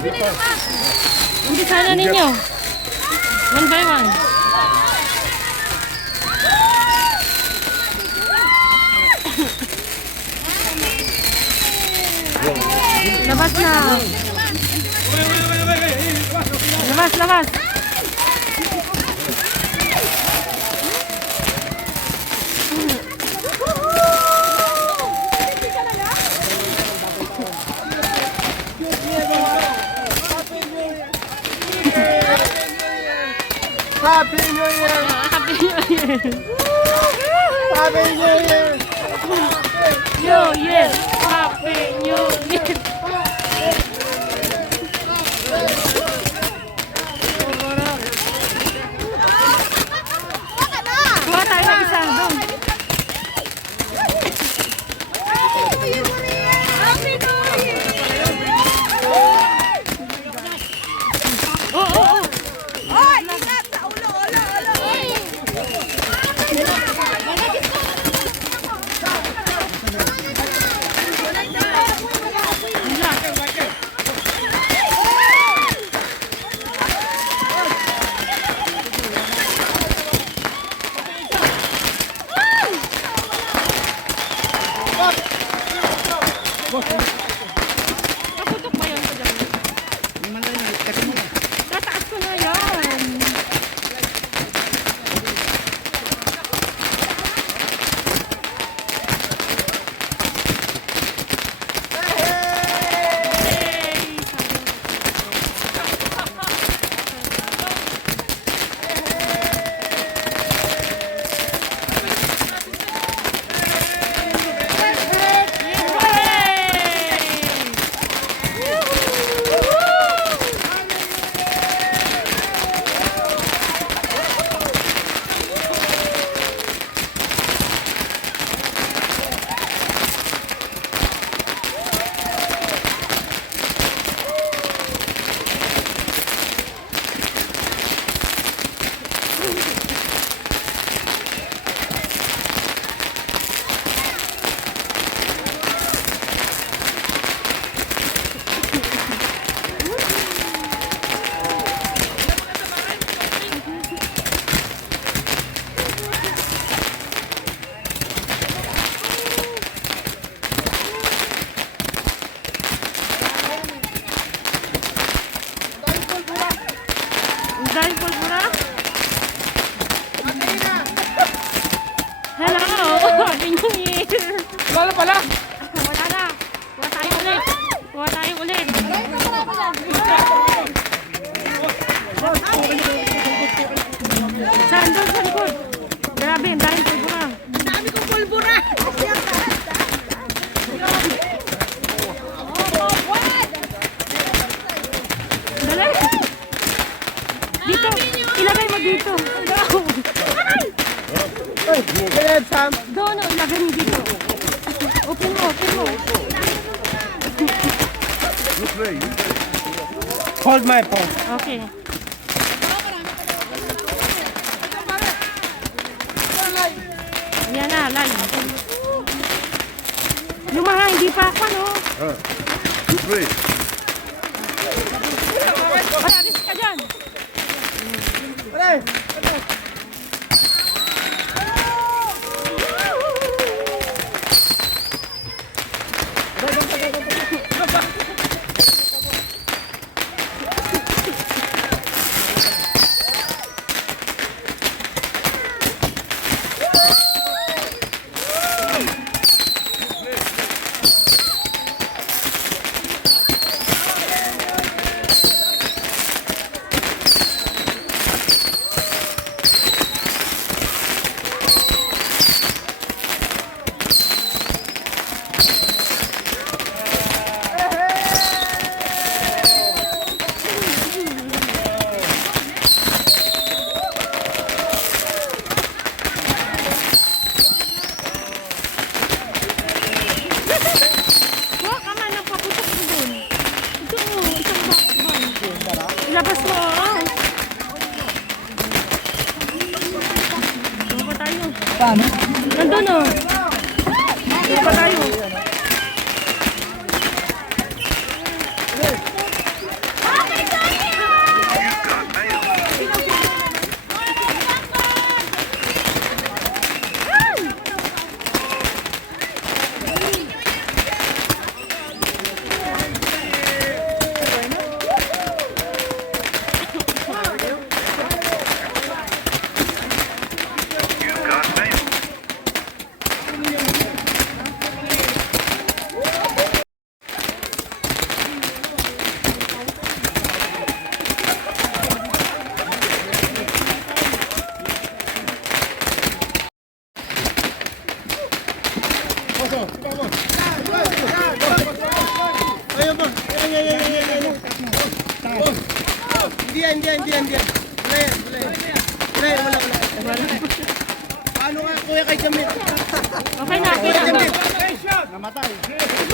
Hindi sana ninyo. One by one. Labas na. Labas, labas. Happy New Year! Happy New Year! Happy New Year! New Year! Happy New Year! Kuha tayo ng isa doon. Naputok ba yan ko dyan? Tataas ko na yan. Dahil pulbura? Hello! Happy New Year! Wala pala! Wala na! Kuha tayo ulit! Kuha tayo ulit! Saan doon sa likod? Grabe, ang dahil pulbura! Ang dami kong pulbura! Dali! Dito! Ilagay mo dito! Hey, kaya Sam! Doon, ilagay mo dito! Open mo, open mo! Hold my phone. Okay. Yan na, line. Yung mga hindi pa ako, no? Ay, alis ka dyan. Pare! Ilabas mo, oh. Doon pa tayo. Saan? Nandun, oh. Doon pa tayo. Wala yan. Paano nga kuya kay Jamil? Okay na, okay na. Namatay.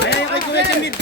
Kaya kay Kuya Jamil.